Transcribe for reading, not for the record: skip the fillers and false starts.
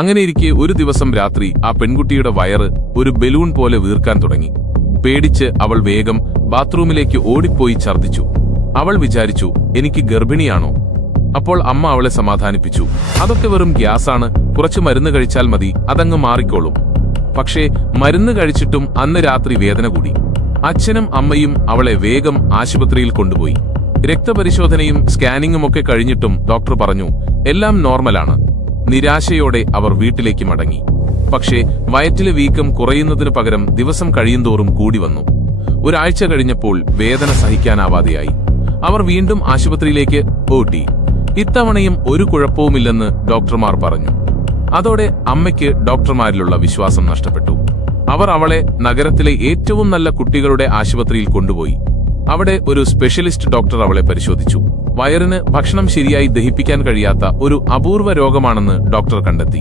അങ്ങനെയിരിക്കെ ഒരു ദിവസം രാത്രി ആ പെൺകുട്ടിയുടെ വയറ് ഒരു ബലൂൺ പോലെ വീർക്കാൻ തുടങ്ങി. പേടിച്ച് അവൾ വേഗം ബാത്റൂമിലേക്ക് ഓടിപ്പോയി ഛർദ്ദിച്ചു. അവൾ വിചാരിച്ചു, എനിക്ക് ഗർഭിണിയാണോ? അപ്പോൾ അമ്മ അവളെ സമാധാനിപ്പിച്ചു. അതൊക്കെ വെറും ഗ്യാസാണ്, കുറച്ച് മരുന്ന് കഴിച്ചാൽ മതി, അതങ്ങ് മാറിക്കോളും. പക്ഷേ മരുന്ന് കഴിച്ചിട്ടും അന്ന് രാത്രി വേദന കൂടി. അച്ഛനും അമ്മയും അവളെ വേഗം ആശുപത്രിയിൽ കൊണ്ടുപോയി. രക്തപരിശോധനയും സ്കാനിങ്ങുമൊക്കെ കഴിഞ്ഞിട്ടും ഡോക്ടർ പറഞ്ഞു, എല്ലാം നോർമലാണ്. നിരാശയോടെ അവർ വീട്ടിലേക്ക് മടങ്ങി. പക്ഷേ വയറ്റിലെ വീക്കം കുറയുന്നതിനു പകരം ദിവസം കഴിയുന്തോറും കൂടി വന്നു. ഒരാഴ്ച കഴിഞ്ഞപ്പോൾ വേദന സഹിക്കാനാവാതെയായി. അവർ വീണ്ടും ആശുപത്രിയിലേക്ക് ഓടി. ഇത്തവണയും ഒരു കുഴപ്പവുമില്ലെന്ന് ഡോക്ടർമാർ പറഞ്ഞു. അതോടെ അമ്മയ്ക്ക് ഡോക്ടർമാരിലുള്ള വിശ്വാസം നഷ്ടപ്പെട്ടു. അവർ അവളെ നഗരത്തിലെ ഏറ്റവും നല്ല കുട്ടികളുടെ ആശുപത്രിയിൽ കൊണ്ടുപോയി. അവിടെ ഒരു സ്പെഷ്യലിസ്റ്റ് ഡോക്ടർ അവളെ പരിശോധിച്ചു. വയറിന് ഭക്ഷണം ശരിയായി ദഹിപ്പിക്കാൻ കഴിയാത്ത ഒരു അപൂർവ രോഗമാണെന്ന് ഡോക്ടർ കണ്ടെത്തി.